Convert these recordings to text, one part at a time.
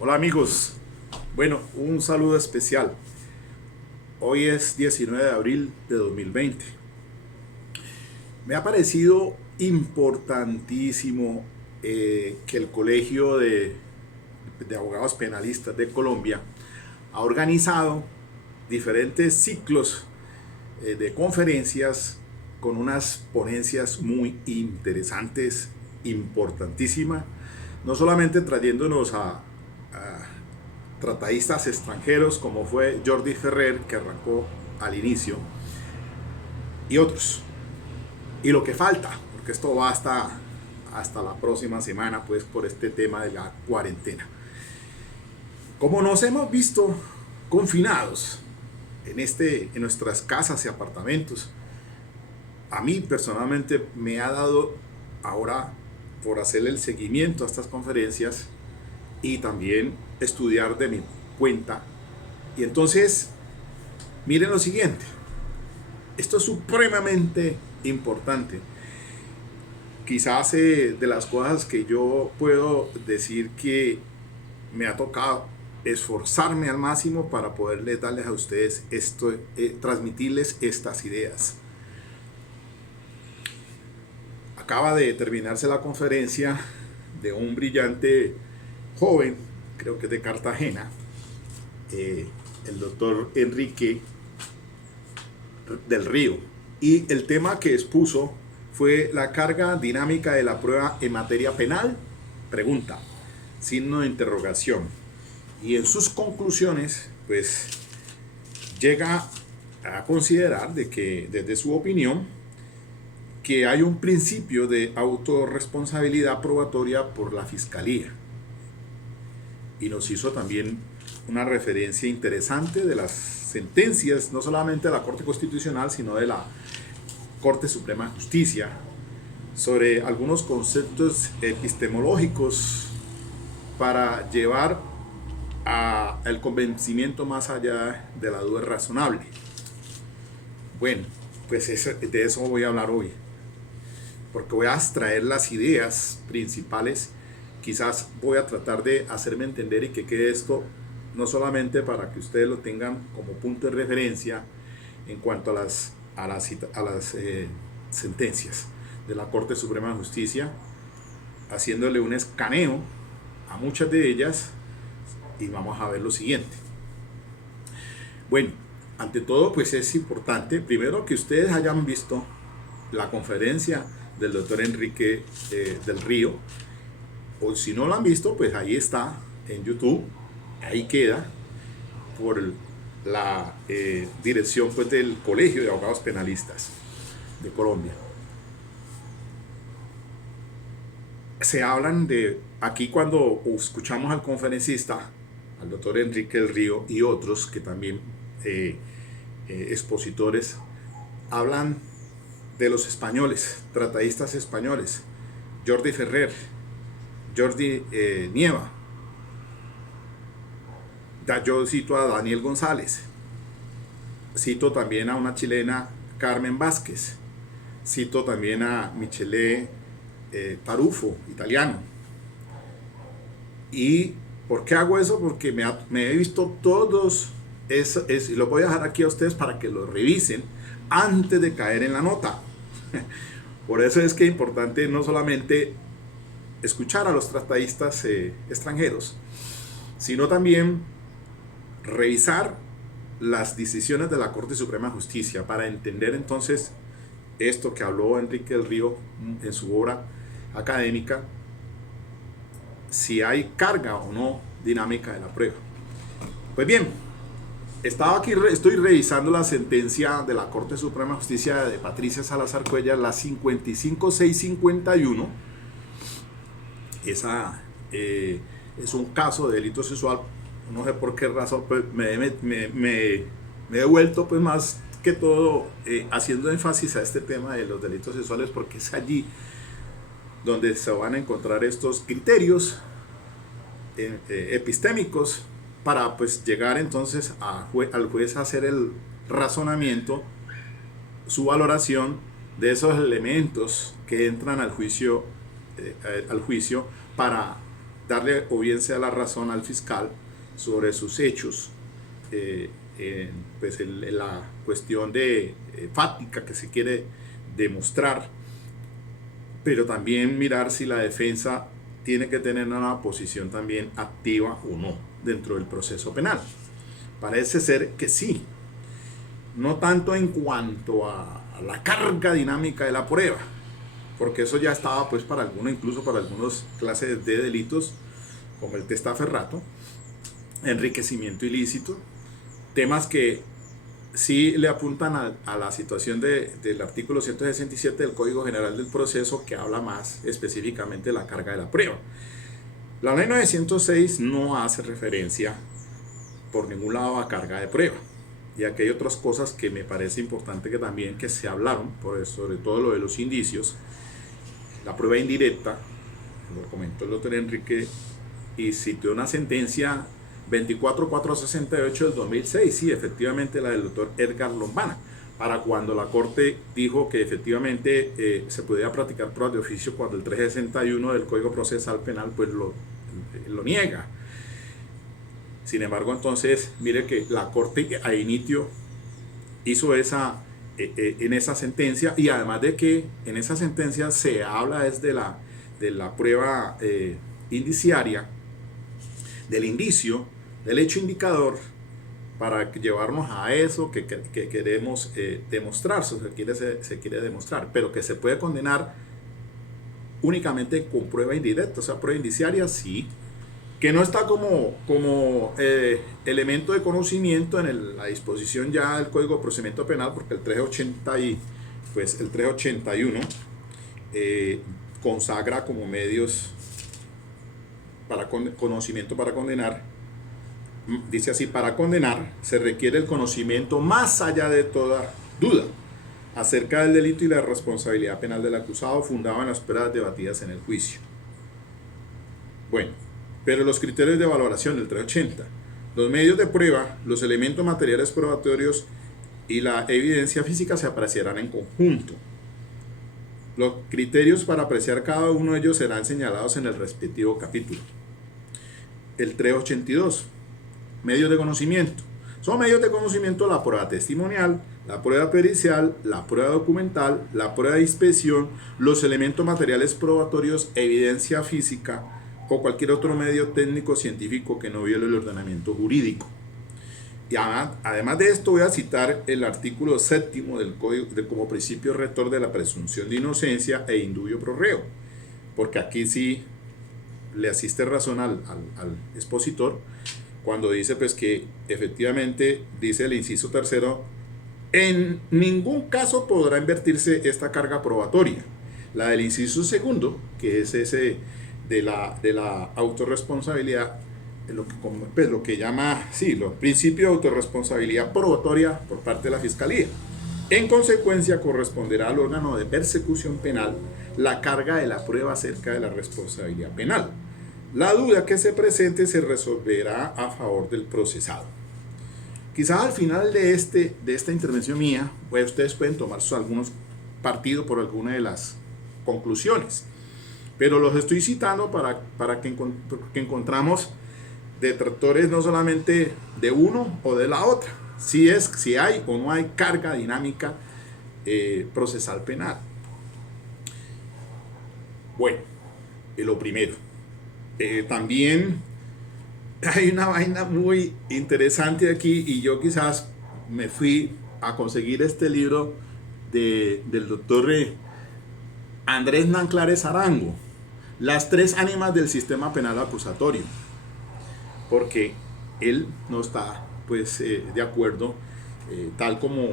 Hola amigos, bueno, un saludo especial. Hoy es 19 de abril de 2020. Me ha parecido importantísimo que el Colegio de Abogados Penalistas de Colombia ha organizado diferentes ciclos de conferencias con unas ponencias muy interesantes, importantísimas, no solamente trayéndonos a tratadistas extranjeros como fue Jordi Ferrer, que arrancó al inicio, y otros. Y lo que falta, porque esto va hasta la próxima semana, pues por este tema de la cuarentena. Como nos hemos visto confinados en nuestras casas y apartamentos, a mí personalmente me ha dado ahora por hacerle el seguimiento a estas conferencias y también estudiar de mi cuenta. Y entonces, miren lo siguiente, esto es supremamente importante. Quizás de las cosas que yo puedo decir que me ha tocado esforzarme al máximo para poderles darles a ustedes esto, transmitirles estas ideas. Acaba de terminarse la conferencia de un brillante joven, creo que es de Cartagena, el doctor Enrique del Río. Y el tema que expuso fue la carga dinámica de la prueba en materia penal, pregunta, signo de interrogación. Y en sus conclusiones, pues llega a considerar de que, desde su opinión, que hay un principio de autorresponsabilidad probatoria por la Fiscalía. Y nos hizo también una referencia interesante de las sentencias, no solamente de la Corte Constitucional, sino de la Corte Suprema de Justicia, sobre algunos conceptos epistemológicos para llevar al convencimiento más allá de la duda razonable. Bueno, pues de eso voy a hablar hoy, porque voy a extraer las ideas principales. Quizás voy a tratar de hacerme entender y que quede esto no solamente para que ustedes lo tengan como punto de referencia en cuanto a las sentencias de la Corte Suprema de Justicia, haciéndole un escaneo a muchas de ellas, y vamos a ver lo siguiente. Bueno, ante todo, pues es importante, primero, que ustedes hayan visto la conferencia del doctor Enrique del Río, o si no lo han visto, pues ahí está en YouTube, ahí queda, por la dirección, pues, del Colegio de Abogados Penalistas de Colombia. Se hablan de, aquí cuando escuchamos al conferencista, al doctor Enrique del Río y otros que también expositores, hablan de los españoles, tratadistas españoles, Jordi Ferrer, Jordi Nieva. Yo cito a Daniel González, cito también a una chilena, Carmen Vázquez, cito también a Michele Tarufo, italiano. ¿Y por qué hago eso? Porque me he visto todos, y lo voy a dejar aquí a ustedes para que lo revisen antes de caer en la nota. Por eso es que es importante no solamente escuchar a los tratadistas extranjeros, sino también revisar las decisiones de la Corte Suprema de Justicia para entender entonces esto que habló Enrique del Río en su obra académica, si hay carga o no dinámica de la prueba. Pues bien, estoy revisando la sentencia de la Corte Suprema de Justicia de Patricia Salazar Cuellar, la 55651. Esa es un caso de delito sexual. No sé por qué razón, pues me he vuelto, pues, más que todo haciendo énfasis a este tema de los delitos sexuales, porque es allí donde se van a encontrar estos criterios epistémicos para, pues, llegar entonces al juez a hacer el razonamiento, su valoración de esos elementos que entran al juicio para darle o bien sea la razón al fiscal sobre sus hechos, pues la cuestión de fáctica que se quiere demostrar, pero también mirar si la defensa tiene que tener una posición también activa o no dentro del proceso penal. Parece ser que sí, no tanto en cuanto a la carga dinámica de la prueba, porque eso ya estaba pues para algunos, incluso para algunas clases de delitos como el testaferrato, enriquecimiento ilícito, temas que sí le apuntan a la situación del artículo 167 del Código General del Proceso, que habla más específicamente de la carga de la prueba. La ley 906 no hace referencia por ningún lado a carga de prueba. Y aquí hay otras cosas que me parece importante que también que se hablaron, sobre todo lo de los indicios, la prueba indirecta, lo comentó el doctor Enrique, y citó una sentencia 24468 del 2006, sí, efectivamente la del doctor Edgar Lombana, para cuando la Corte dijo que efectivamente se podía practicar pruebas de oficio cuando el 361 del Código Procesal Penal pues lo niega. Sin embargo, entonces, mire que la Corte a inicio hizo en esa sentencia, y además de que en esa sentencia se habla desde de la prueba indiciaria, del indicio, del hecho indicador, para llevarnos a eso que queremos demostrar, se quiere demostrar, pero que se puede condenar únicamente con prueba indirecta, o sea, prueba indiciaria, sí, que no está como elemento de conocimiento en la disposición ya del Código de Procedimiento Penal, porque el 381 consagra como medios para conocimiento para condenar. Dice así: para condenar se requiere el conocimiento más allá de toda duda acerca del delito y la responsabilidad penal del acusado, fundado en las pruebas debatidas en el juicio. Bueno, pero los criterios de valoración del 380, los medios de prueba, los elementos materiales probatorios y la evidencia física se apreciarán en conjunto. Los criterios para apreciar cada uno de ellos serán señalados en el respectivo capítulo. El 382, medios de conocimiento. Son medios de conocimiento la prueba testimonial, la prueba pericial, la prueba documental, la prueba de inspección, los elementos materiales probatorios, evidencia física o cualquier otro medio técnico científico que no viole el ordenamiento jurídico. Y además de esto voy a citar el artículo 7 del Código como principio rector de la presunción de inocencia e indubio pro reo, porque aquí sí le asiste razón al expositor cuando dice pues que efectivamente, dice el inciso tercero, en ningún caso podrá invertirse esta carga probatoria. La del inciso segundo, que es ese de la autorresponsabilidad, lo que llama, sí, los principios de autorresponsabilidad probatoria por parte de la Fiscalía. En consecuencia, corresponderá al órgano de persecución penal la carga de la prueba acerca de la responsabilidad penal. La duda que se presente se resolverá a favor del procesado. Quizás al final de esta intervención mía, pues ustedes pueden tomar algunos partidos por alguna de las conclusiones, pero los estoy citando para que encontramos detractores no solamente de uno o de la otra, si hay o no hay carga dinámica procesal penal. Bueno, lo primero, también hay una vaina muy interesante aquí, y yo quizás me fui a conseguir este libro del doctor Andrés Nanclares Arango, Las tres ánimas del sistema penal acusatorio, porque él no está pues de acuerdo, tal como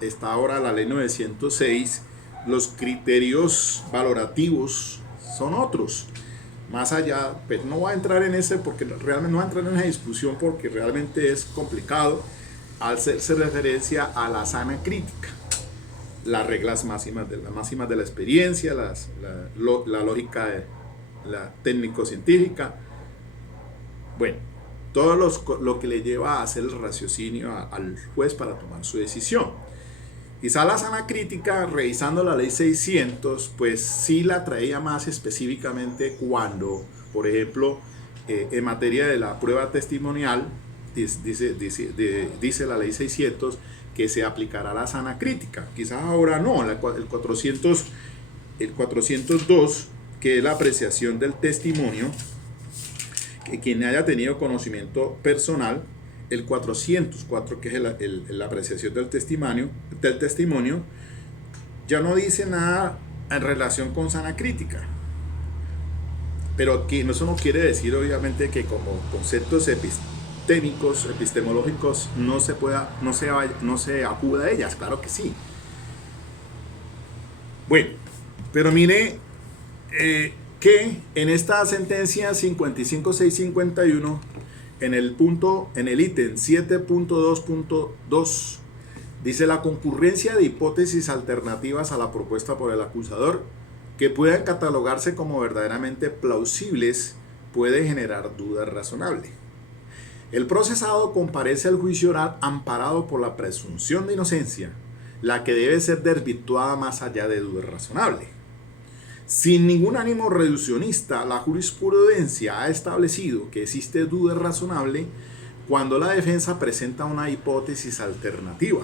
está ahora la ley 906, los criterios valorativos son otros. Más allá, pero no voy a entrar en ese, porque realmente no voy a entrar en esa discusión, porque realmente es complicado al hacerse referencia a la sana crítica, las reglas máximas de la experiencia, la lógica de la técnico-científica. Bueno, todo lo que le lleva a hacer el raciocinio al juez para tomar su decisión. Quizá la sana crítica, revisando la ley 600, pues sí la traía más específicamente cuando Por ejemplo, en materia de la prueba testimonial, dice la ley 600 que se aplicará la sana crítica. Quizás ahora no, el 402, que es la apreciación del testimonio, que quien haya tenido conocimiento personal, el 404, que es la apreciación del testimonio, ya no dice nada en relación con sana crítica. Pero aquí eso no quiere decir obviamente que como conceptos epistemológicos no se acuda a ellas, claro que sí. Bueno, pero mire que en esta sentencia 55651, en el ítem 7.2.2, dice: la concurrencia de hipótesis alternativas a la propuesta por el acusador que puedan catalogarse como verdaderamente plausibles puede generar duda razonable. El procesado comparece al juicio oral amparado por la presunción de inocencia, la que debe ser desvirtuada más allá de duda razonable. Sin ningún ánimo reduccionista, la jurisprudencia ha establecido que existe duda razonable cuando la defensa presenta una hipótesis alternativa,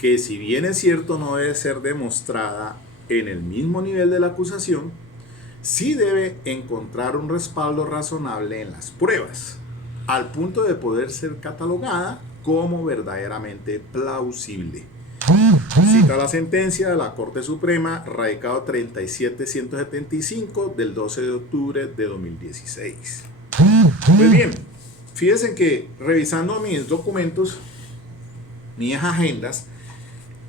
que si bien es cierto no debe ser demostrada en el mismo nivel de la acusación, sí debe encontrar un respaldo razonable en las pruebas, al punto de poder ser catalogada como verdaderamente plausible. Cita la sentencia de la Corte Suprema, radicado 37175 del 12 de octubre de 2016. Pues bien, fíjense que revisando mis documentos, mis agendas,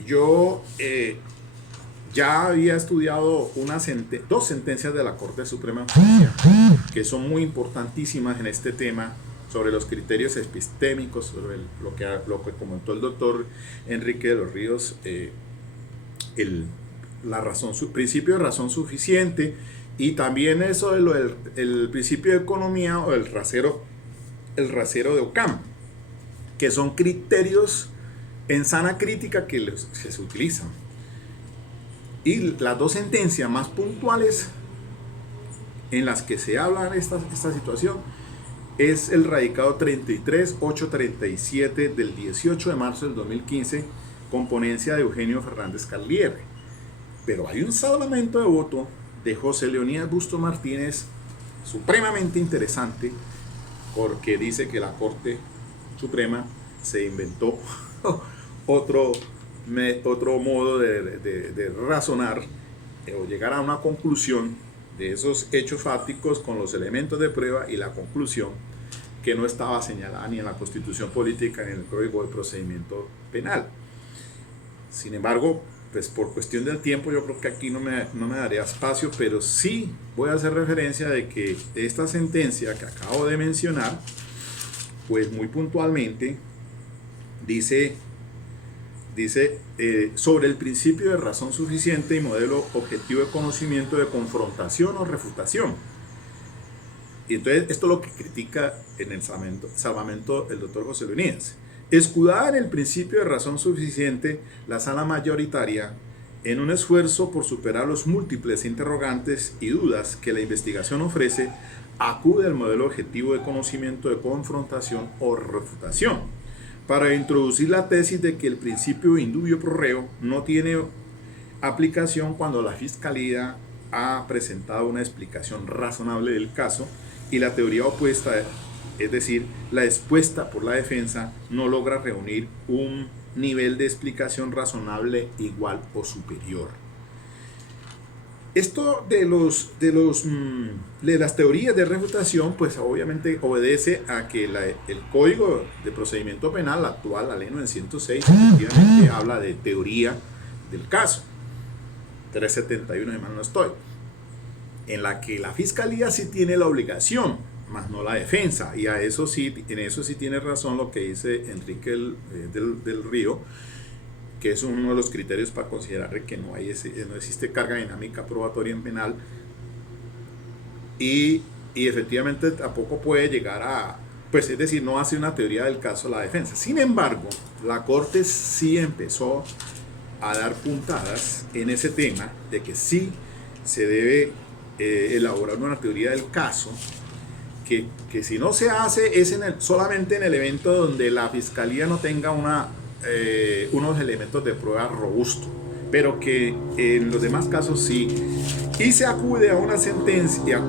yo ya había estudiado dos sentencias de la Corte Suprema de Justicia que son muy importantísimas en este tema sobre los criterios epistémicos, sobre lo que comentó el doctor Enrique de los Ríos, el principio de razón suficiente, y también eso de el principio de economía o el rasero de Ockham, que son criterios en sana crítica que se utilizan. Y las dos sentencias más puntuales en las que se habla de esta situación es el radicado 33837 del 18 de marzo del 2015, con ponencia de Eugenio Fernández Carlier. Pero hay un salvamento de voto de José Leonidas Busto Martínez supremamente interesante, porque dice que la Corte Suprema se inventó otro modo de razonar o llegar a una conclusión de esos hechos fácticos con los elementos de prueba, y la conclusión que no estaba señalada ni en la Constitución Política ni en el Código de Procedimiento Penal. Sin embargo, pues por cuestión del tiempo yo creo que aquí no me daría espacio, pero sí voy a hacer referencia de que esta sentencia que acabo de mencionar, pues muy puntualmente dice sobre el principio de razón suficiente y modelo objetivo de conocimiento de confrontación o refutación. Y entonces esto es lo que critica en el salvamento el doctor José Leonidas. Escudada en el principio de razón suficiente, la sala mayoritaria, en un esfuerzo por superar los múltiples interrogantes y dudas que la investigación ofrece, acude al modelo objetivo de conocimiento de confrontación o refutación, para introducir la tesis de que el principio indubio pro reo no tiene aplicación cuando la Fiscalía ha presentado una explicación razonable del caso y la teoría opuesta, es decir, la expuesta por la defensa, no logra reunir un nivel de explicación razonable igual o superior. Esto de las teorías de refutación, pues obviamente obedece a que el Código de Procedimiento Penal actual, la ley 906, efectivamente habla de teoría del caso, 371 de mal no estoy, en la que la Fiscalía sí tiene la obligación, más no la defensa, y en eso sí tiene razón lo que dice Enrique del Río, que es uno de los criterios para considerar que no existe carga dinámica probatoria en penal, y efectivamente tampoco puede llegar a, pues es decir, no hace una teoría del caso la defensa. Sin embargo, la Corte sí empezó a dar puntadas en ese tema de que sí se debe elaborando una teoría del caso que si no se hace es solamente en el evento donde la fiscalía no tenga unos elementos de prueba robustos, pero que en los demás casos sí. Y se acude a una sentencia,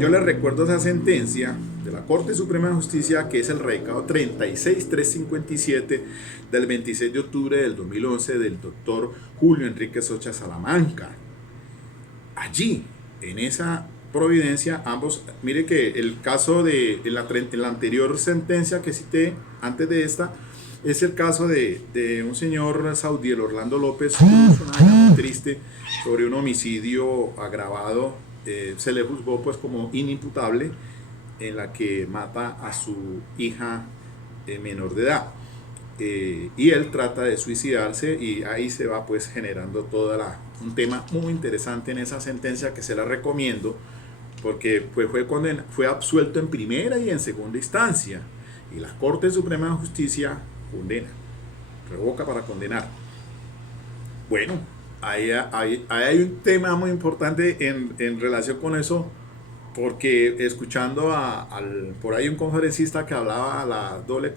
yo les recuerdo esa sentencia de la Corte Suprema de Justicia, que es el radicado 36357 del 26 de octubre del 2011 del doctor Julio Enrique Socha Salamanca. Allí, en esa providencia, ambos, mire que el caso de la anterior sentencia que cité antes de esta, es el caso de un señor Saudiel Orlando López Cruz, una vaina muy triste sobre un homicidio agravado. Se le juzgó pues como inimputable, en la que mata a su hija menor de edad. Y él trata de suicidarse, y ahí se va pues generando un tema muy interesante en esa sentencia, que se la recomiendo porque pues fue absuelto en primera y en segunda instancia, y la Corte Suprema de Justicia condena, revoca para condenar. Bueno, ahí hay un tema muy importante en relación con eso, porque escuchando por ahí un conferencista que hablaba de la doble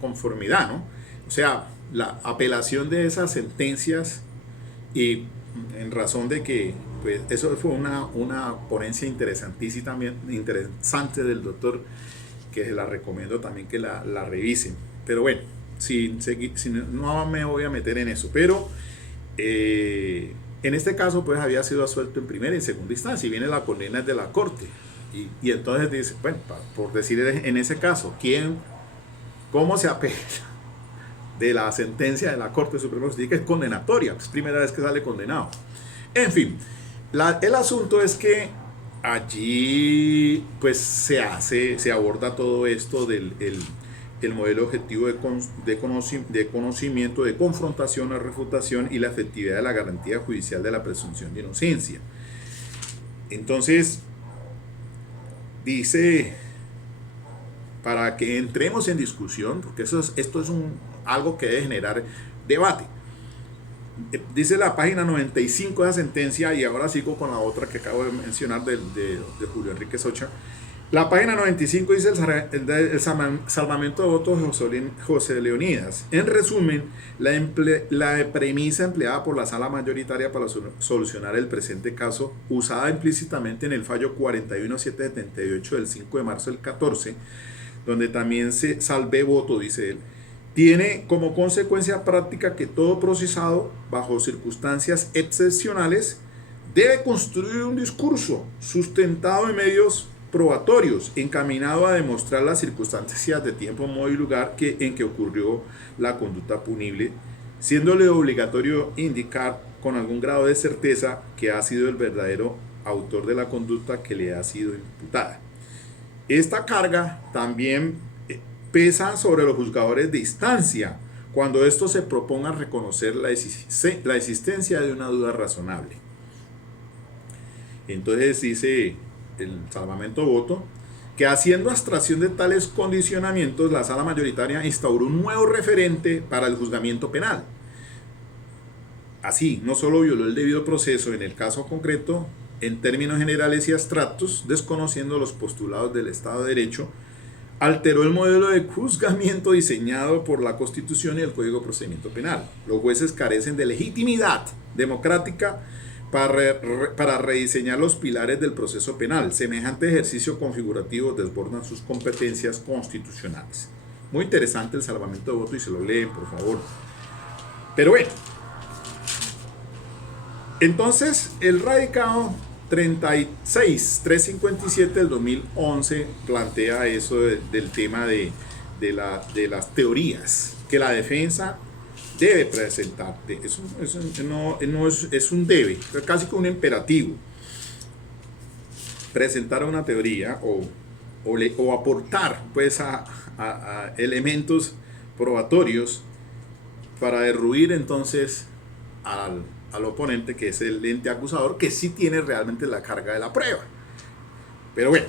conformidad, ¿no? O sea, la apelación de esas sentencias, y en razón de que, pues, eso fue una ponencia interesante del doctor, que se la recomiendo también que la revisen. Pero bueno, no me voy a meter en eso, pero en este caso pues había sido absuelto en primera y en segunda instancia, y viene la condena de la Corte, y entonces dice, bueno, por decir en ese caso, ¿cómo se apela de la sentencia de la Corte Suprema de Justicia, que es condenatoria? Pues primera vez que sale condenado. En fin, el asunto es que allí pues se aborda todo esto del el modelo objetivo de conocimiento, de confrontación o refutación, y la efectividad de la garantía judicial de la presunción de inocencia. Entonces, dice, para que entremos en discusión, porque esto es algo que debe generar debate. Dice la página 95 de la sentencia, y ahora sigo con la otra que acabo de mencionar de Julio Enrique Socha. La página 95 dice el salvamento de votos de José Leonidas. En resumen, la premisa empleada por la sala mayoritaria para solucionar el presente caso, usada implícitamente en el fallo 41778 del 5 de marzo del 14, donde también se salvé voto, dice él, tiene como consecuencia práctica que todo procesado, bajo circunstancias excepcionales, debe construir un discurso sustentado en medios probatorios, encaminado a demostrar las circunstancias de tiempo, modo y lugar en que ocurrió la conducta punible, siéndole obligatorio indicar con algún grado de certeza que ha sido el verdadero autor de la conducta que le ha sido imputada. Esta carga también pesa sobre los juzgadores de instancia, cuando estos se propongan reconocer la existencia de una duda razonable. Entonces dice el salvamento voto que, haciendo abstracción de tales condicionamientos, la sala mayoritaria instauró un nuevo referente para el juzgamiento penal. Así, no solo violó el debido proceso en el caso concreto en términos generales y abstractos, desconociendo los postulados del Estado de Derecho, alteró el modelo de juzgamiento diseñado por la Constitución y el Código de Procedimiento Penal. Los jueces carecen de legitimidad democrática para rediseñar los pilares del proceso penal. Semejante ejercicio configurativo desborda sus competencias constitucionales. Muy interesante el salvamento de voto, y se lo leen, por favor. Pero bueno, entonces el radicado 36357 del 2011 plantea eso del tema de las teorías que la defensa debe presentar. Es un debe, es casi como un imperativo, presentar una teoría o aportar pues a elementos probatorios para derruir entonces al oponente, que es el ente acusador, que sí tiene realmente la carga de la prueba. Pero bueno,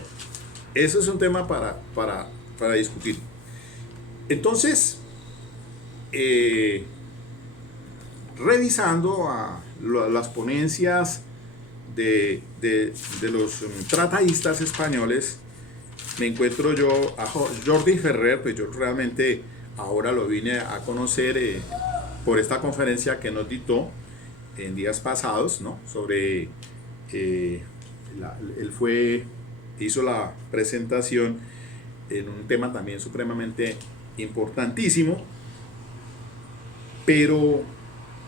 eso es un tema para discutir. Entonces, revisando las ponencias de de los tratadistas españoles, me encuentro yo a Jordi Ferrer. Pues yo realmente ahora lo vine a conocer por esta conferencia que nos dictó en días pasados, ¿no? Sobre, él hizo la presentación en un tema también supremamente importantísimo, pero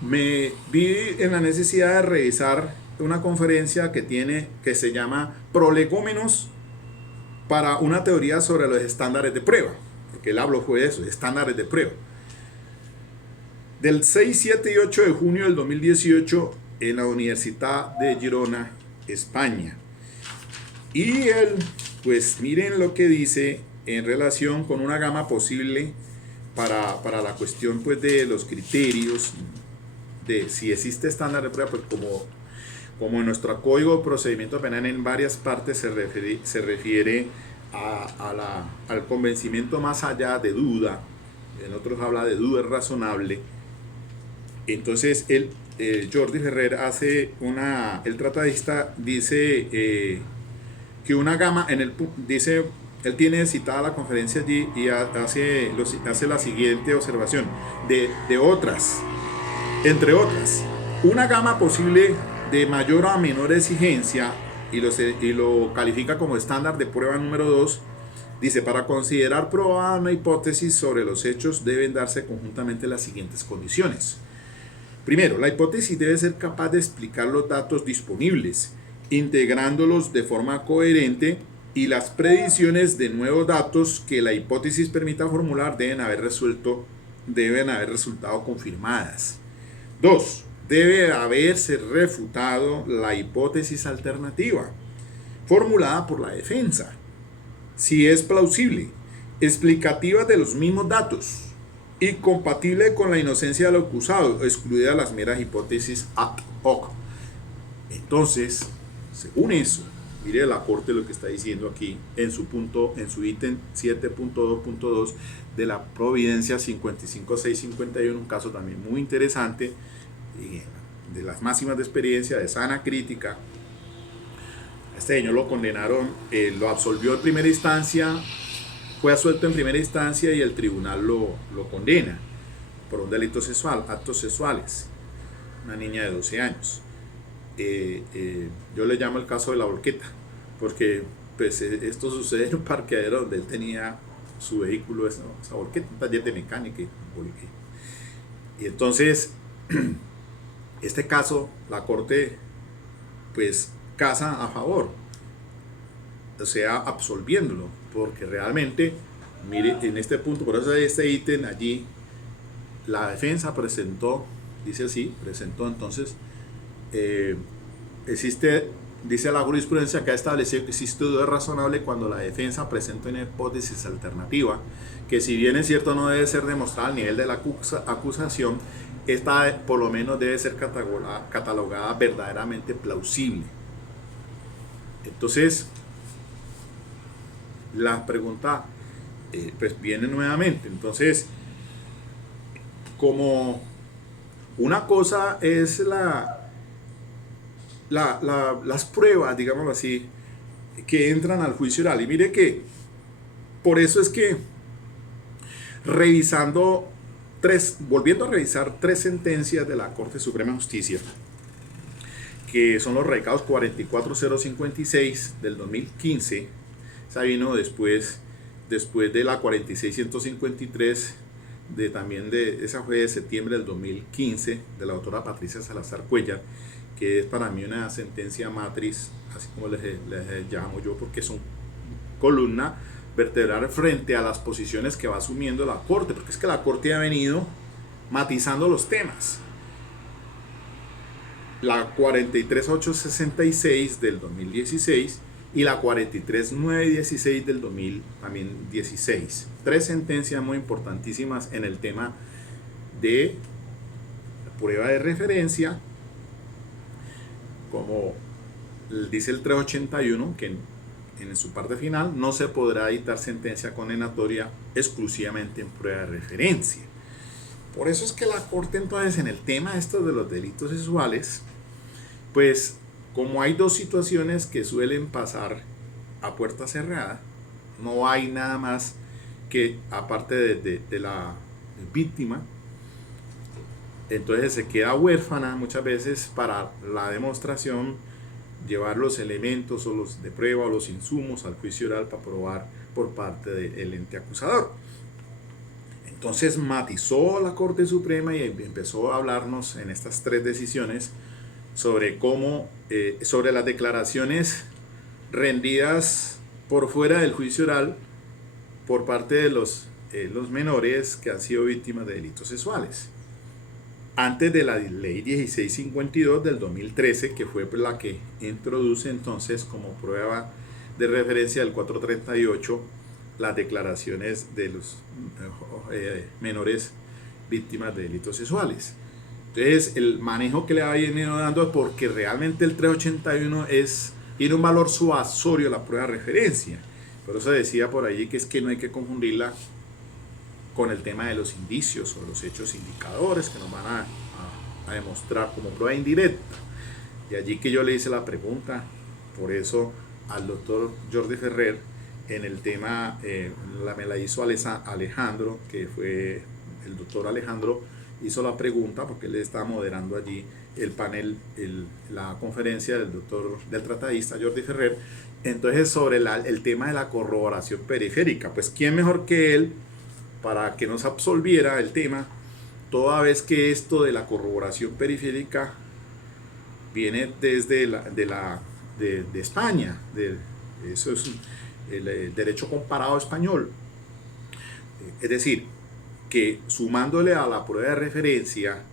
me vi en la necesidad de revisar una conferencia que se llama Prolegómenos para una teoría sobre los estándares de prueba, porque él habló fue de eso, de estándares de prueba, del 6, 7 y 8 de junio del 2018 en la Universidad de Girona, España. Y él, pues miren lo que dice en relación con una gama posible para la cuestión, pues, de los criterios de si existe estándar de prueba. Pues como en nuestro Código de Procedimiento Penal en varias partes se refiere al convencimiento más allá de duda, en otros habla de duda razonable. Entonces Jordi Ferrer el tratadista dice que una gama, dice, él tiene citada la conferencia allí y hace la siguiente observación, de otras, entre otras, una gama posible de mayor a menor exigencia, y lo califica como estándar de prueba número 2. Dice: para considerar probada una hipótesis sobre los hechos deben darse conjuntamente las siguientes condiciones. Primero, la hipótesis debe ser capaz de explicar los datos disponibles, integrándolos de forma coherente, y las predicciones de nuevos datos que la hipótesis permita formular deben haber resultado confirmadas. 2. Debe haberse refutado la hipótesis alternativa formulada por la defensa, si es plausible, explicativa de los mismos datos y compatible con la inocencia del acusado, excluidas las meras hipótesis ad hoc. Entonces, según eso, mire la Corte lo que está diciendo aquí en su ítem 7.2.2 de la Providencia 55651, un caso también muy interesante, de las máximas de experiencia, de sana crítica. Este señor lo condenaron, lo absolvió en primera instancia, fue absuelto en primera instancia, y el tribunal lo condena por un delito sexual, actos sexuales, una niña de 12 años. Yo le llamo el caso de la volqueta, porque pues, esto sucede en un parqueadero donde él tenía su vehículo, esa volqueta, un taller de mecánica. Y entonces, este caso, la Corte pues casa a favor, o sea, absolviéndolo, porque realmente, mire, en este punto, por eso este ítem allí, la defensa presentó, dice así, entonces, dice la jurisprudencia que ha establecido que existe duda razonable cuando la defensa presenta una hipótesis alternativa, que si bien es cierto no debe ser demostrada al nivel de la acusación, esta por lo menos debe ser catalogada verdaderamente plausible. Entonces, la pregunta pues viene nuevamente. Entonces, como una cosa es las pruebas, digámoslo así, que entran al juicio oral, y mire que por eso es que volviendo a revisar 3 sentencias de la Corte Suprema de Justicia, que son los radicados 44056 del 2015, esa vino después de la 46153, esa fue de septiembre del 2015, de la doctora Patricia Salazar Cuellar, que es para mí una sentencia matriz, así como les llamo yo, porque son columna vertebral frente a las posiciones que va asumiendo la Corte, porque es que la Corte ha venido matizando los temas. La 43866 del 2016 y la 43916 del 2016. 3 sentencias muy importantísimas en el tema de la prueba de referencia, como dice el 381, que en su parte final no se podrá dictar sentencia condenatoria exclusivamente en prueba de referencia. Por eso es que la Corte, entonces, en el tema de los delitos sexuales, pues como hay dos situaciones que suelen pasar a puerta cerrada, no hay nada más que, aparte de la víctima, entonces se queda huérfana muchas veces para la demostración, llevar los elementos o los de prueba o los insumos al juicio oral para probar por parte del ente acusador. Entonces matizó la Corte Suprema y empezó a hablarnos en estas tres decisiones sobre cómo, sobre las declaraciones rendidas por fuera del juicio oral por parte de los menores que han sido víctimas de delitos sexuales. Antes de la ley 1652 del 2013, que fue la que introduce entonces como prueba de referencia del 438 las declaraciones de los menores víctimas de delitos sexuales. Entonces, el manejo que le ha venido dando es porque realmente el 381 tiene un valor suasorio a la prueba de referencia. Por eso decía por allí que es que no hay que confundirla con el tema de los indicios o los hechos indicadores que nos van a demostrar como prueba indirecta. De allí que yo le hice la pregunta, por eso al doctor Jordi Ferrer, en el tema, me la hizo Alejandro, que fue el doctor Alejandro, hizo la pregunta porque él estaba moderando allí el panel, la conferencia del tratadista Jordi Ferrer. Entonces, sobre el tema de la corroboración periférica, pues quién mejor que él para que nos absolviera el tema, toda vez que esto de la corroboración periférica viene desde de España, eso es el derecho comparado español. Es decir, que sumándole a la prueba de referencia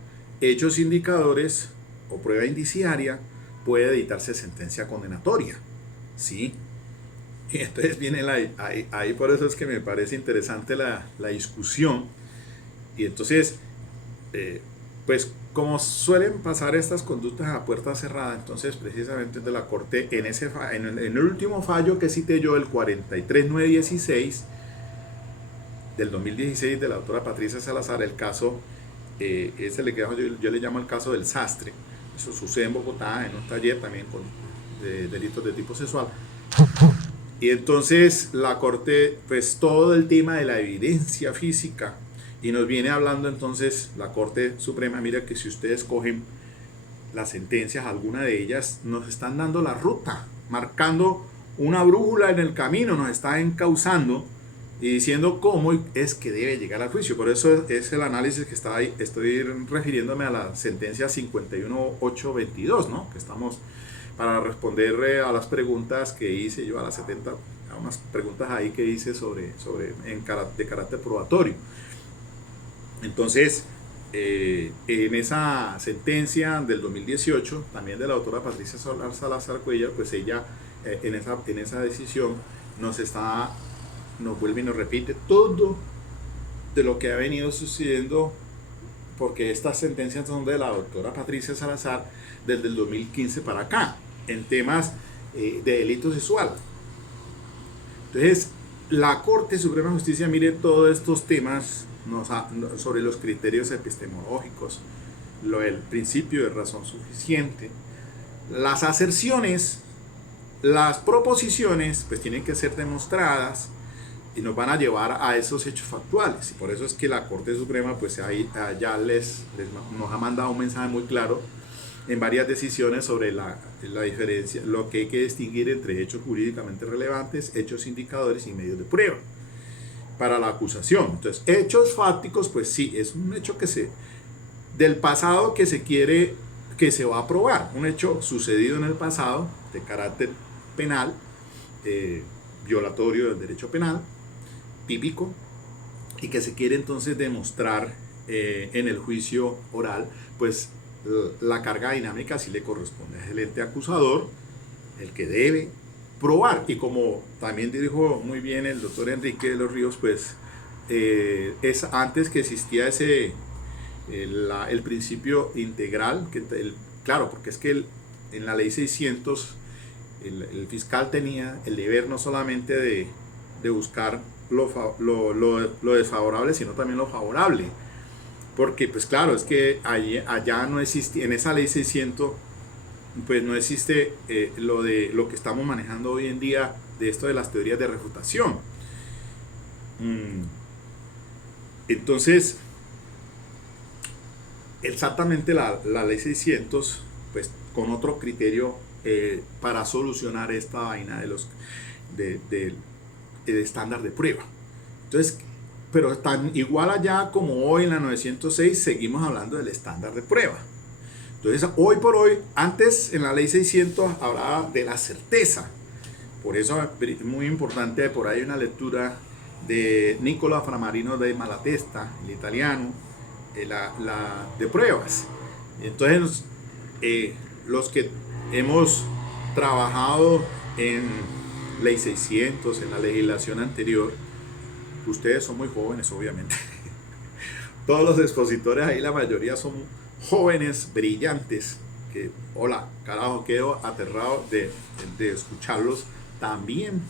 hechos indicadores o prueba indiciaria, puede dictarse sentencia condenatoria. ¿Sí? Y entonces viene ahí por eso es que me parece interesante la discusión. Y entonces, pues como suelen pasar estas conductas a puerta cerrada, entonces precisamente de la Corte, en el último fallo que cité yo, el 43916 del 2016 de la doctora Patricia Salazar, el caso, yo le llamo el caso del sastre. Eso sucede en Bogotá, en un taller también con delitos de tipo sexual. Y entonces la Corte, pues todo el tema de la evidencia física, y nos viene hablando entonces la Corte Suprema, mira que si ustedes cogen las sentencias, alguna de ellas nos están dando la ruta, marcando una brújula en el camino, nos está encauzando y diciendo cómo es que debe llegar al juicio. Por eso es el análisis que está ahí, estoy refiriéndome a la sentencia 51822, ¿no? Que estamos para responder a las preguntas que hice yo, a las 70, a unas preguntas ahí que hice de carácter probatorio. Entonces, en esa sentencia del 2018, también de la doctora Patricia Salazar Cuellar, pues ella en esa decisión nos vuelve y nos repite todo de lo que ha venido sucediendo, porque estas sentencias son de la doctora Patricia Salazar desde el 2015 para acá, en temas de delito sexual. Entonces, la Corte Suprema de Justicia mire todos estos temas sobre los criterios epistemológicos, el principio de razón suficiente, las aserciones, las proposiciones, pues tienen que ser demostradas y nos van a llevar a esos hechos factuales. Y por eso es que la Corte Suprema pues ya nos ha mandado un mensaje muy claro en varias decisiones sobre la diferencia, lo que hay que distinguir entre hechos jurídicamente relevantes, hechos indicadores y medios de prueba para la acusación. Entonces, hechos fácticos, pues sí, es un hecho del pasado que se va a probar, un hecho sucedido en el pasado de carácter penal, violatorio del derecho penal, típico, y que se quiere entonces demostrar en el juicio oral, pues la carga dinámica sí le corresponde al ente acusador, el que debe probar. Y como también dijo muy bien el doctor Enrique de los Ríos, pues es antes que existía el principio integral, claro, porque es que en la ley 600 el fiscal tenía el deber no solamente de buscar lo desfavorable, sino también lo favorable, porque pues claro, es que allá no existía, en esa ley 600 pues no existe lo que estamos manejando hoy en día de esto de las teorías de refutación. Entonces, exactamente la ley 600, pues con otro criterio para solucionar esta vaina del estándar de prueba. Entonces, pero tan igual allá como hoy en la 906 seguimos hablando del estándar de prueba. Entonces, hoy por hoy, antes en la ley 600 hablaba de la certeza. Por eso es muy importante, por ahí una lectura de Nicola Framarino de Malatesta, el italiano, de pruebas. Entonces, los que hemos trabajado en ley 600, en la legislación anterior, ustedes son muy jóvenes, obviamente. Todos los expositores ahí, la mayoría son jóvenes, brillantes, que, hola, carajo, quedo aterrado de escucharlos también,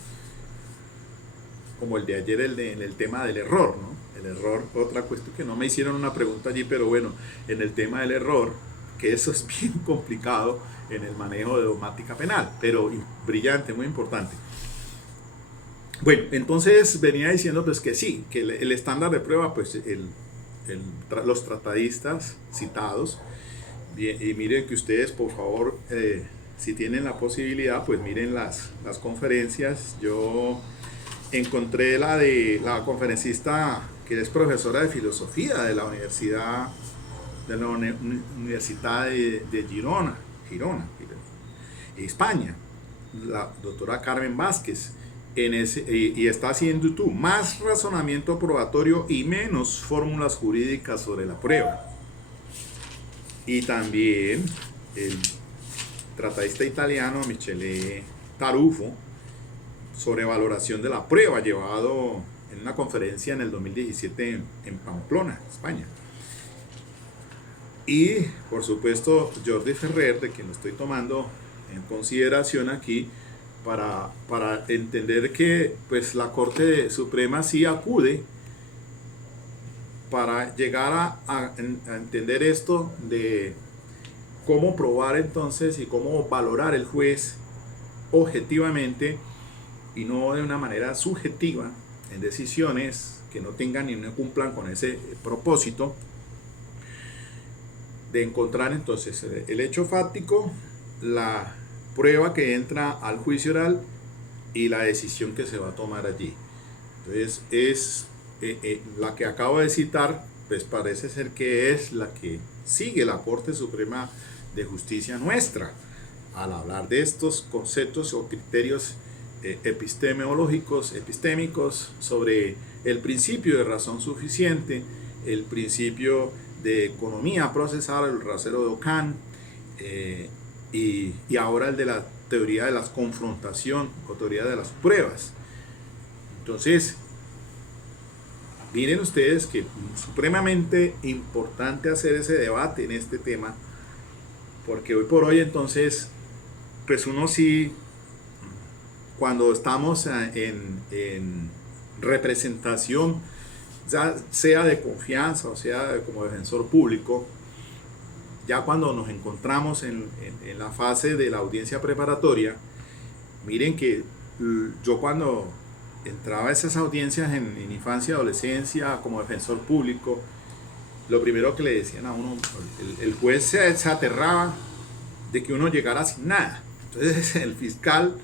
como el de ayer, en el tema del error, ¿no? El error, otra cuestión que no me hicieron una pregunta allí, pero bueno, en el tema del error, que eso es bien complicado en el manejo de dogmática penal, pero brillante, muy importante. Bueno, entonces venía diciendo pues que sí, que el estándar de prueba, pues los tratadistas citados, bien, y miren que ustedes por favor, si tienen la posibilidad, pues miren las conferencias. Yo encontré la de la conferencista que es profesora de filosofía de la Universidad de Girona, España, la doctora Carmen Vázquez, y está haciendo YouTube más razonamiento probatorio y menos fórmulas jurídicas sobre la prueba. Y también el tratadista italiano Michele Tarufo sobre valoración de la prueba, llevado en una conferencia en el 2017 en Pamplona, España. Y por supuesto Jordi Ferrer, de quien lo estoy tomando en consideración aquí, para entender que pues la Corte Suprema sí acude para llegar a entender esto de cómo probar entonces y cómo valorar el juez objetivamente y no de una manera subjetiva en decisiones que no tengan ni no cumplan con ese propósito de encontrar entonces el hecho fáctico, la prueba que entra al juicio oral y la decisión que se va a tomar allí. Entonces es la que acabo de citar, pues parece ser que es la que sigue la Corte Suprema de Justicia nuestra al hablar de estos conceptos o criterios epistémicos sobre el principio de razón suficiente, el principio de economía procesal, el rasero de Ockham, y ahora el de la teoría de la confrontación o teoría de las pruebas. Entonces, miren ustedes que es supremamente importante hacer ese debate en este tema, porque hoy por hoy entonces, pues uno sí, cuando estamos en representación, ya sea de confianza o sea como defensor público, ya cuando nos encontramos en la fase de la audiencia preparatoria, miren que yo cuando entraba a esas audiencias en infancia y adolescencia como defensor público, lo primero que le decían a uno, el juez se aterraba de que uno llegara sin nada. Entonces el fiscal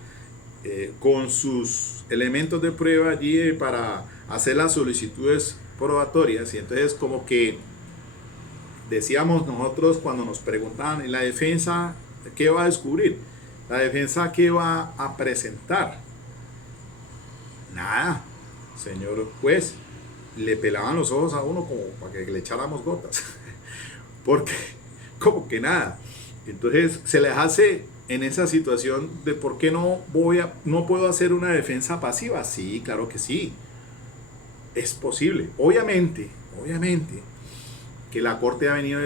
con sus elementos de prueba allí para hacer las solicitudes probatorias, y entonces como que decíamos nosotros cuando nos preguntaban en la defensa qué va a descubrir, la defensa qué va a presentar. Nada, señor juez, le pelaban los ojos a uno como para que le echáramos gotas, porque como que nada. Entonces se les hace en esa situación de por qué no puedo hacer una defensa pasiva. Sí, claro que sí, es posible. Obviamente que la Corte ha venido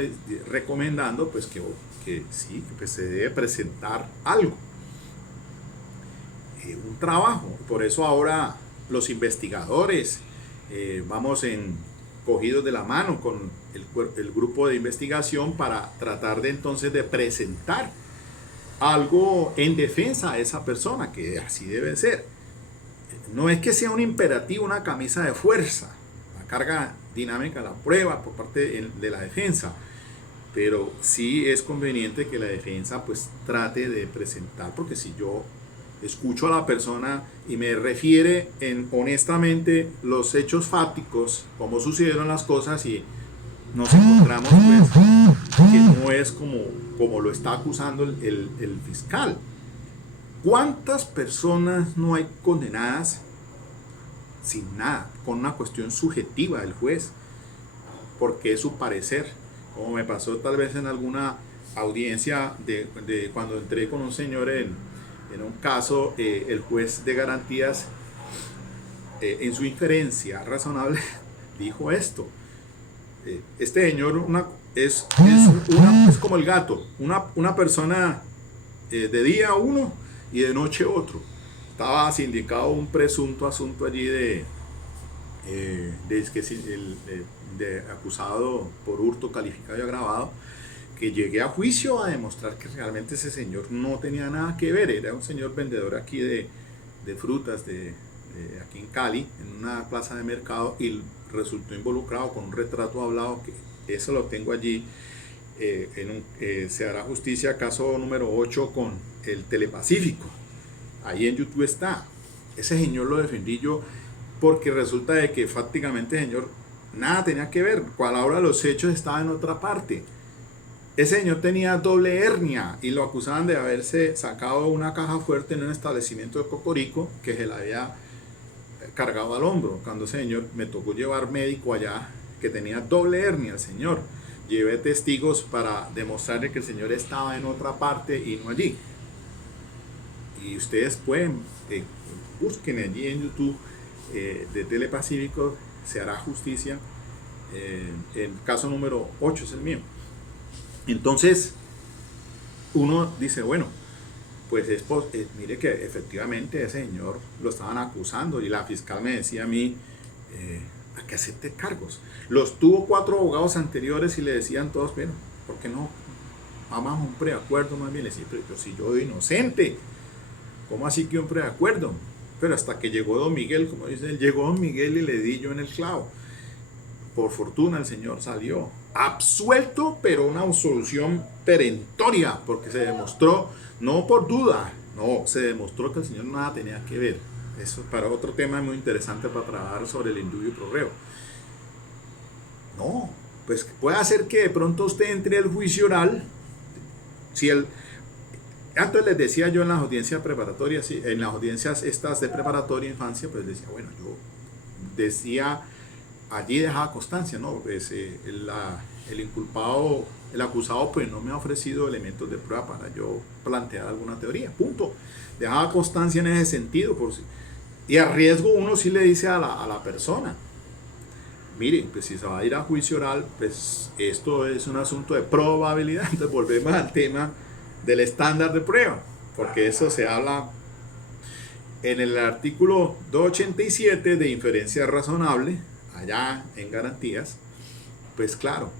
recomendando pues que sí, que se debe presentar algo, un trabajo. Por eso ahora los investigadores vamos cogidos de la mano con el grupo de investigación para tratar de entonces de presentar algo en defensa de esa persona, que así debe ser. No es que sea un imperativo, una camisa de fuerza, la carga dinámica, la prueba por parte de la defensa, pero sí es conveniente que la defensa pues trate de presentar, porque si yo escucho a la persona y me refiere honestamente los hechos fácticos, cómo sucedieron las cosas, y nos encontramos pues que no es como lo está acusando el fiscal. ¿Cuántas personas no hay condenadas sin nada, con una cuestión subjetiva del juez, porque es su parecer? Como me pasó tal vez en alguna audiencia de cuando entré con un señor en un caso, el juez de garantías, en su inferencia razonable, dijo esto. Este señor es como el gato, una persona de día uno y de noche otro. Estaba sindicado un presunto asunto allí de acusado por hurto calificado y agravado, que llegué a juicio a demostrar que realmente ese señor no tenía nada que ver. Era un señor vendedor aquí de frutas aquí en Cali, en una plaza de mercado, y resultó involucrado con un retrato hablado, que eso lo tengo allí. Se hará justicia, caso número 8 con el Telepacífico. Ahí en YouTube está. Ese señor lo defendí yo, porque resulta de que prácticamente el señor nada tenía que ver. A la hora de los hechos estaba en otra parte. Ese señor tenía doble hernia y lo acusaban de haberse sacado una caja fuerte en un establecimiento de Cocorico, que se la había cargado al hombro. Cuando ese señor me tocó llevar médico allá, que tenía doble hernia el señor. Llevé testigos para demostrarle que el señor estaba en otra parte y no allí. Y ustedes pueden, busquen allí en YouTube, de Telepacífico, se hará justicia. El caso número 8 es el mío. Entonces uno dice, bueno, pues mire que efectivamente ese señor lo estaban acusando, y la fiscal me decía a mí a que acepte cargos. Los tuvo 4 abogados anteriores y le decían todos, bueno, ¿por qué no vamos a un preacuerdo? Más bien le decía, pero si yo soy inocente, ¿cómo así que un preacuerdo? Pero hasta que llegó don Miguel, como dice él, llegó don Miguel y le di yo en el clavo. Por fortuna el señor salió absuelto, pero una absolución perentoria, porque se demostró, no por duda, no, se demostró que el señor nada tenía que ver. Eso es para otro tema muy interesante para trabajar sobre el indubio pro reo. No, pues puede hacer que de pronto usted entre al juicio oral. Si antes les decía yo en las audiencias preparatorias, en las audiencias estas de preparatoria infancia, pues decía, bueno, yo decía, allí dejaba constancia, ¿no? Pues el inculpado, el acusado, pues no me ha ofrecido elementos de prueba para yo plantear alguna teoría, punto. Dejaba constancia en ese sentido, y a riesgo uno sí le dice a la persona, mire, pues si se va a ir a juicio oral, pues esto es un asunto de probabilidad. Entonces volvemos al tema del estándar de prueba, porque eso se habla en el artículo 287 de inferencia razonable, allá en garantías. Pues claro,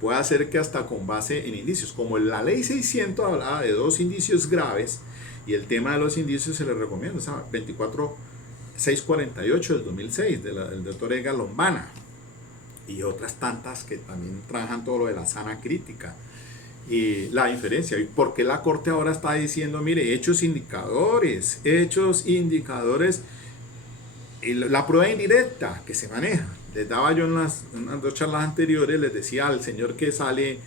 puede ser que hasta con base en indicios, como la ley 600 hablaba de 2 indicios graves, y el tema de los indicios se les recomienda, esa 24648 del 2006 del doctor Edgar Lombana, y otras tantas que también trabajan todo lo de la sana crítica y la inferencia. ¿Y por qué la Corte ahora está diciendo, mire, hechos indicadores, y la prueba indirecta que se maneja? Les daba yo en unas 2 charlas anteriores, les decía al señor que sale,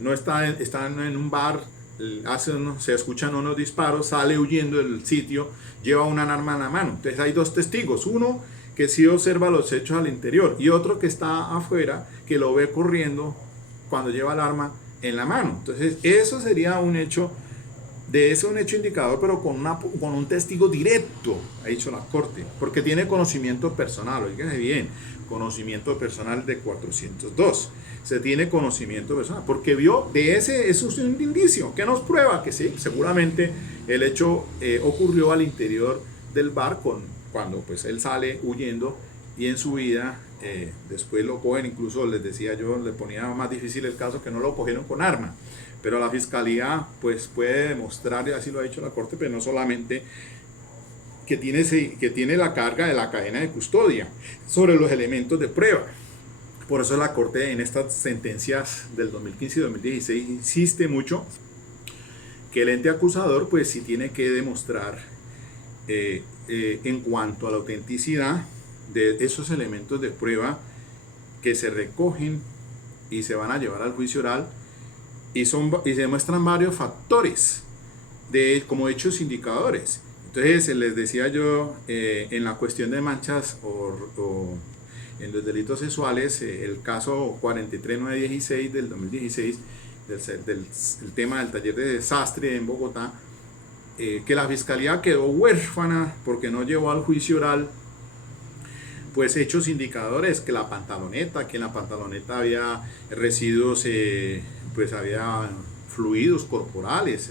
no está en un bar, se escuchan unos disparos, sale huyendo del sitio, lleva una arma en la mano. Entonces hay 2 testigos, uno que sí observa los hechos al interior y otro que está afuera, que lo ve corriendo cuando lleva el arma en la mano. Entonces eso sería un hecho, un hecho indicador, pero con un testigo directo, ha dicho la Corte, porque tiene conocimiento personal. Oígase bien, conocimiento personal de 402. Se tiene conocimiento personal, porque vio eso es un indicio que nos prueba que sí, seguramente el hecho ocurrió al interior del bar cuando pues él sale huyendo y en su vida después lo cogen, incluso les decía yo, le ponía más difícil el caso que no lo cogieron con arma, pero la fiscalía pues puede demostrar, y así lo ha dicho la corte, pero no solamente que tiene la carga de la cadena de custodia sobre los elementos de prueba. Por eso la corte en estas sentencias del 2015 y 2016 insiste mucho que el ente acusador pues sí tiene que demostrar en cuanto a la autenticidad de esos elementos de prueba que se recogen y se van a llevar al juicio oral, y se demuestran varios factores como hechos indicadores. Entonces les decía yo, en la cuestión de manchas o en los delitos sexuales, el caso 43916 del 2016, el tema del taller de desastre en Bogotá, que la fiscalía quedó huérfana porque no llevó al juicio oral pues hechos indicadores, que la pantaloneta, que en la pantaloneta había residuos, pues había fluidos corporales,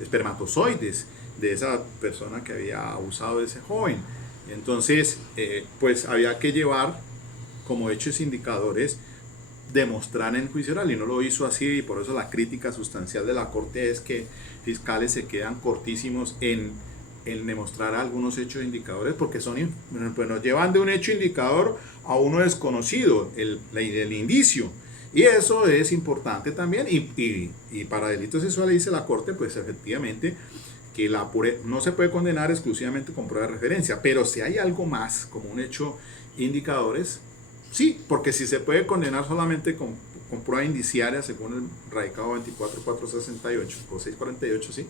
espermatozoides de esa persona que había abusado de ese joven. Entonces pues había que llevar como hechos indicadores, demostrar en juicio oral, y no lo hizo así, y por eso la crítica sustancial de la corte es que fiscales se quedan cortísimos en demostrar algunos hechos indicadores, porque pues nos llevan de un hecho indicador a uno desconocido, el indicio, y eso es importante también. Y para delitos sexuales dice la corte pues efectivamente que no se puede condenar exclusivamente con prueba de referencia, pero si hay algo más como un hecho indicadores, sí, porque si se puede condenar solamente con prueba indiciaria según el radicado 24468 o 648, sí,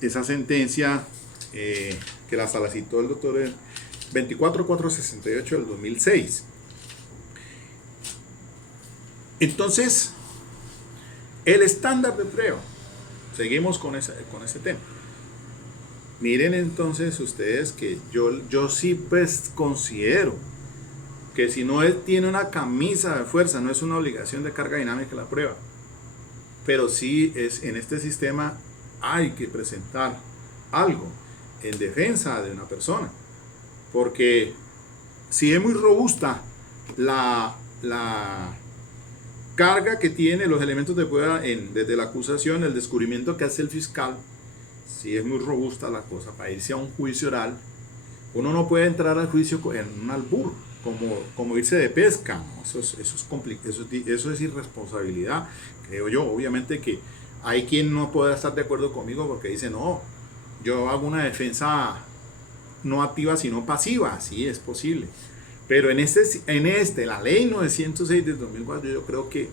esa sentencia que la sala citó el doctor 24468 del 2006. Entonces, el estándar de prueba, seguimos con ese tema. Miren entonces ustedes que yo sí pues considero que si no tiene una camisa de fuerza, no es una obligación de carga dinámica la prueba, pero sí es en este sistema hay que presentar algo en defensa de una persona, porque si es muy robusta la carga que tiene los elementos de prueba desde la acusación, el descubrimiento que hace el fiscal, si es muy robusta la cosa para irse a un juicio oral, uno no puede entrar al juicio en un albur, como irse de pesca, ¿no? Eso es irresponsabilidad, creo yo. Obviamente que hay quien no puede estar de acuerdo conmigo porque dice, no, yo hago una defensa no activa sino pasiva. Sí, es posible, pero la ley 906 del 2004, yo creo que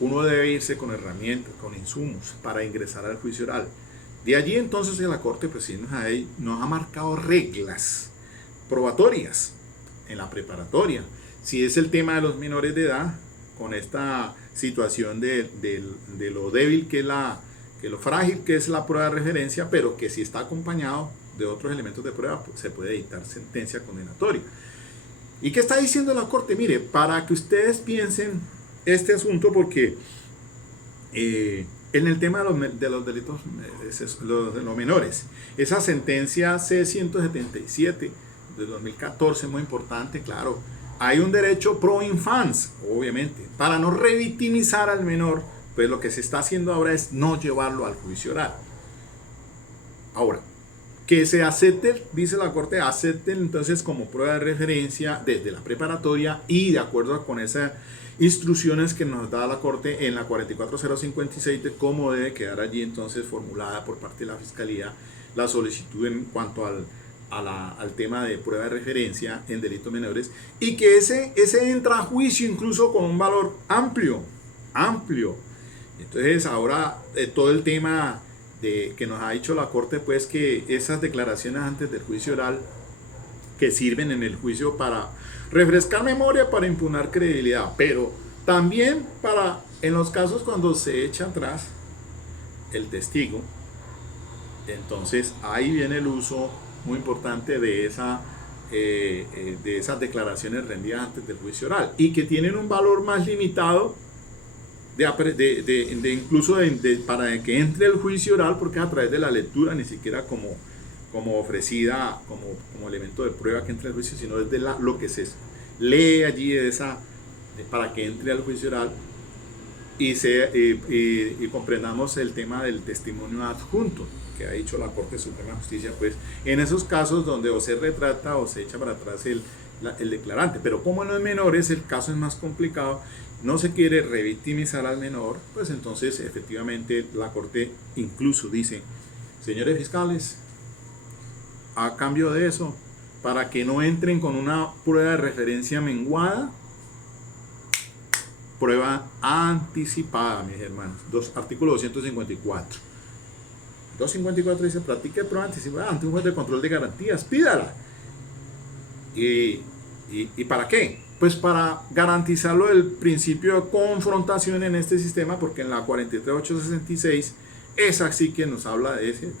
uno debe irse con herramientas, con insumos para ingresar al juicio oral. De allí entonces la corte pues sí nos ha marcado reglas probatorias en la preparatoria. Si es el tema de los menores de edad, con esta situación de lo débil que lo frágil que es la prueba de referencia, pero que si está acompañado de otros elementos de prueba, pues se puede dictar sentencia condenatoria. ¿Y qué está diciendo la corte? Mire, para que ustedes piensen este asunto, porque en el tema de los delitos de los menores, esa sentencia C177 de 2014, muy importante, claro, hay un derecho pro infans, obviamente, para no revictimizar al menor, pues lo que se está haciendo ahora es no llevarlo al juicio oral. Ahora, que se acepte, dice la corte, acepten entonces como prueba de referencia desde la preparatoria y de acuerdo con esas instrucciones que nos da la corte en la 44056 de cómo debe quedar allí entonces formulada por parte de la fiscalía la solicitud en cuanto al tema de prueba de referencia en delitos menores, y que ese entra a juicio incluso con un valor amplio. Entonces ahora todo el tema que nos ha dicho la corte, pues que esas declaraciones antes del juicio oral que sirven en el juicio para refrescar memoria, para impugnar credibilidad, pero también para en los casos cuando se echa atrás el testigo, entonces ahí viene el uso muy importante de esas declaraciones rendidas antes del juicio oral, y que tienen un valor más limitado incluso para que entre el juicio oral, porque es a través de la lectura, ni siquiera como como ofrecida como elemento de prueba que entre al juicio, sino desde lo que se lee allí para que entre al juicio oral y comprendamos el tema del testimonio adjunto que ha dicho la Corte Suprema de Justicia, pues en esos casos donde o se retrata o se echa para atrás el declarante. Pero como en los menores el caso es más complicado, no se quiere revictimizar al menor, pues entonces efectivamente la Corte incluso dice: señores fiscales, a cambio de eso, para que no entren con una prueba de referencia menguada, prueba anticipada, mis hermanos. Artículo 254. 254 dice: practique prueba anticipada ante un juez de control de garantías, pídala. ¿Y para qué? Pues para garantizarlo el principio de confrontación en este sistema, porque en la 43866, esa sí que nos habla de ese,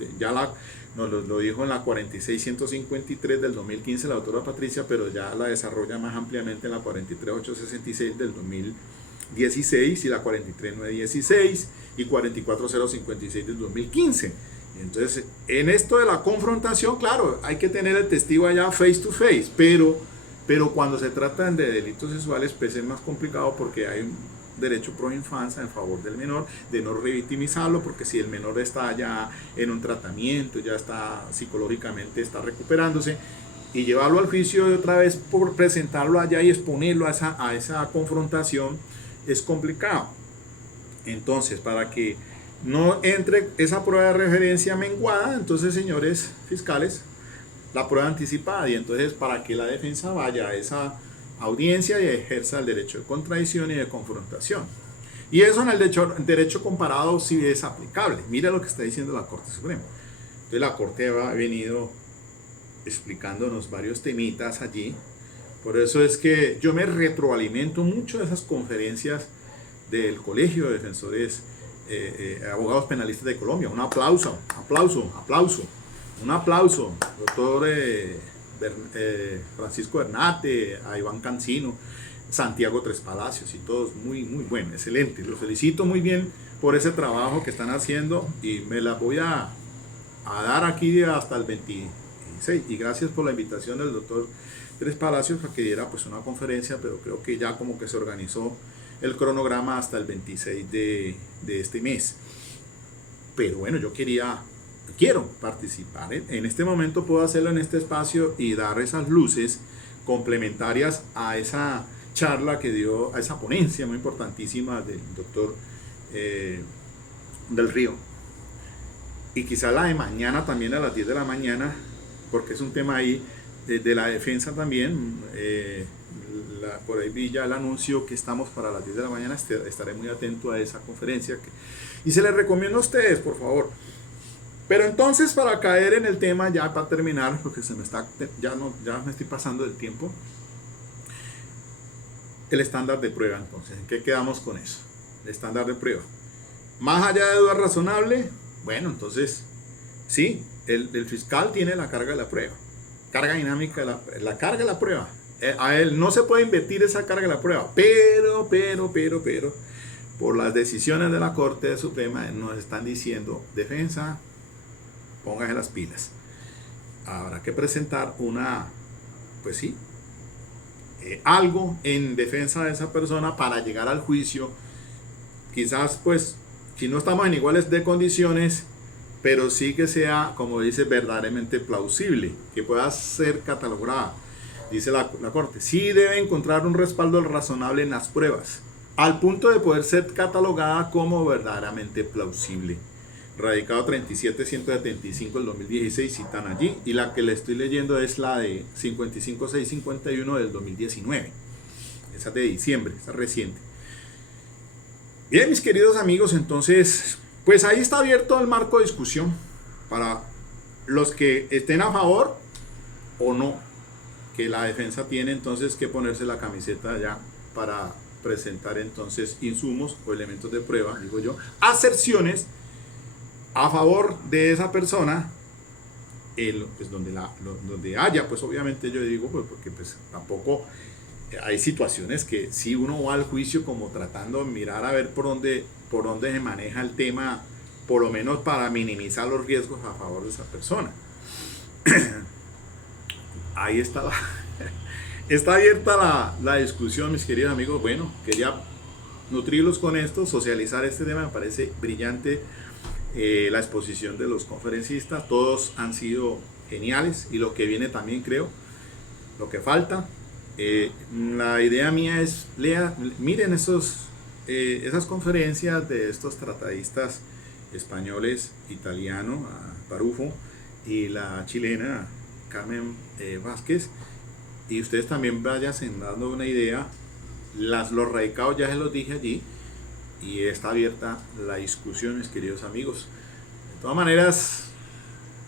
nos lo dijo en la 46153 del 2015 la doctora Patricia, pero ya la desarrolla más ampliamente en la 43866 del 2016 y la 43916 y 44056 del 2015. Entonces, en esto de la confrontación, claro, hay que tener el testigo allá face to face, pero cuando se tratan de delitos sexuales, pues es más complicado porque hay un derecho pro infancia en favor del menor, de no revictimizarlo, porque si el menor está ya en un tratamiento, ya está psicológicamente, está recuperándose, y llevarlo al juicio de otra vez por presentarlo allá y exponerlo a esa confrontación es complicado. Entonces, para que no entre esa prueba de referencia menguada, entonces, señores fiscales, la prueba anticipada, y entonces para que la defensa vaya a esa audiencia y ejerza el derecho de contradicción y de confrontación. Y eso en el derecho comparado sí es aplicable. Mira lo que está diciendo la Corte Suprema. Entonces la Corte ha venido explicándonos varios temitas allí. Por eso es que yo me retroalimento mucho de esas conferencias del Colegio de Defensores Abogados Penalistas de Colombia. Un aplauso, doctor Francisco Bernate, a Iván Cancino, Santiago Tres Palacios y todos, muy bueno, excelente. Los felicito muy bien por ese trabajo que están haciendo y me la voy a dar aquí hasta el 26. Y gracias por la invitación del doctor Tres Palacios para que diera pues una conferencia, pero creo que ya como que se organizó el cronograma hasta el 26 de este mes. Pero bueno, quiero participar. En este momento puedo hacerlo en este espacio y dar esas luces complementarias a esa charla que dio, a esa ponencia muy importantísima del doctor del Río. Y quizá la de mañana también a las 10 de la mañana, porque es un tema ahí de la defensa también. Por ahí vi ya el anuncio que estamos para las 10 de la mañana. Estaré muy atento a esa conferencia y se les recomiendo a ustedes, por favor. Pero entonces, para caer en el tema, ya para terminar, porque ya me estoy pasando del tiempo, el estándar de prueba. Entonces, ¿en qué quedamos con eso? El estándar de prueba. Más allá de duda razonable, bueno, entonces, sí, el fiscal tiene la carga de la prueba. Carga dinámica de la carga de la prueba. A él no se puede invertir esa carga de la prueba, pero, por las decisiones de la Corte Suprema nos están diciendo: defensa, póngase las pilas. Habrá que presentar algo en defensa de esa persona para llegar al juicio. Quizás, pues, si no estamos en iguales de condiciones, pero sí que sea, como dice, verdaderamente plausible, que pueda ser catalogada. Dice la Corte, sí debe encontrar un respaldo razonable en las pruebas, al punto de poder ser catalogada como verdaderamente plausible. Radicado 37175 del 2016, citan allí, y la que le estoy leyendo es la de 55651 del 2019. Esa de diciembre, esa reciente. Bien, mis queridos amigos, entonces, pues ahí está abierto el marco de discusión para los que estén a favor o no, que la defensa tiene entonces que ponerse la camiseta ya para presentar entonces insumos o elementos de prueba, digo yo, aserciones a favor de esa persona, pues donde haya, pues obviamente yo digo, pues porque pues tampoco hay situaciones que si uno va al juicio como tratando de mirar a ver por dónde se maneja el tema, por lo menos para minimizar los riesgos a favor de esa persona. Ahí está está abierta la discusión, mis queridos amigos. Bueno, quería nutrirlos con esto, socializar este tema. Me parece brillante la exposición de los conferencistas. Todos han sido geniales y lo que viene también, creo. Lo que falta. La idea mía es, miren esas conferencias de estos tratadistas españoles, italiano, Barufo, y la chilena, Carmen Vázquez, y ustedes también vayan dando una idea. Los radicados ya se los dije allí, y está abierta la discusión, mis queridos amigos. De todas maneras,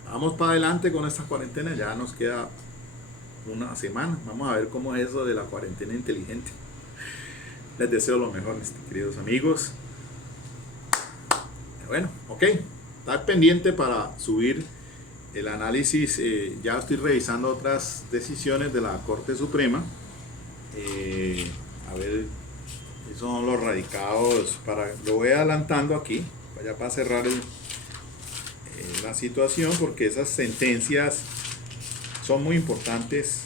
vamos para adelante con esta cuarentena. Ya nos queda una semana. Vamos a ver cómo es eso de la cuarentena inteligente. Les deseo lo mejor, mis queridos amigos. Bueno, ok, estar pendiente para subir el análisis. Ya estoy revisando otras decisiones de la Corte Suprema. A ver, esos son los radicados. Lo voy adelantando aquí, ya para cerrar la situación, porque esas sentencias son muy importantes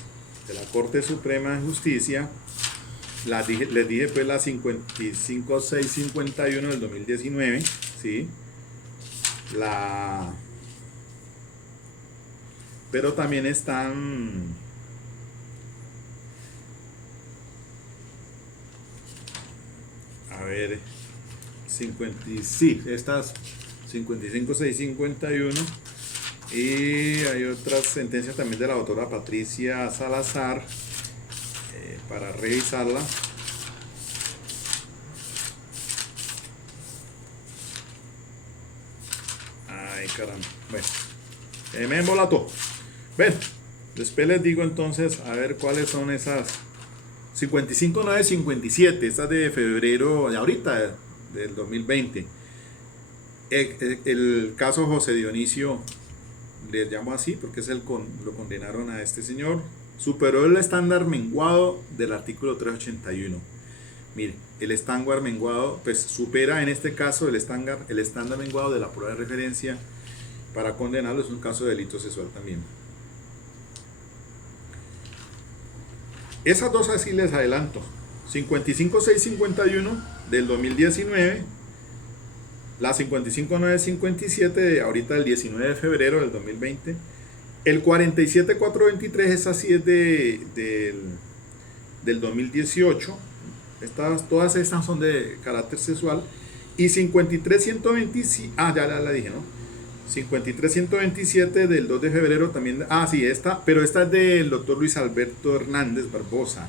de la Corte Suprema de Justicia. Les dije pues la 55651 del 2019, ¿sí? Pero también están a ver, estas 55651, y hay otras sentencias también de la doctora Patricia Salazar para revisarla. Ay, caramba. Bueno, me embolató. Bueno, después les digo entonces a ver cuáles son esas 55957, estas de febrero, de ahorita, del 2020. El caso José Dionisio, les llamo así porque lo condenaron a este señor. Superó el estándar menguado del artículo 381. Mire, el estándar menguado pues supera en este caso el estándar menguado de la prueba de referencia para condenarlo. Es un caso de delito sexual también. Esas dos así les adelanto. 55651 del 2019, la 55957 de ahorita del 19 de febrero del 2020, el 47423, esa sí es del 2018. Todas estas son de carácter sexual. Y 53127, ya la dije, ¿no? 53127 del 2 de febrero también. Sí, pero esta es del doctor Luis Alberto Hernández Barbosa.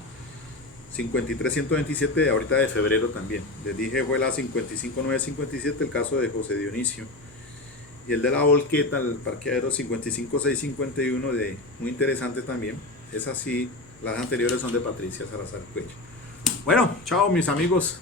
53127 de ahorita de febrero también. Les dije fue la 55957, el caso de José Dionisio. Y el de la volqueta, el parqueadero, 55651, muy interesante también. Es así, las anteriores son de Patricia Salazar Cuello. Bueno, chao mis amigos.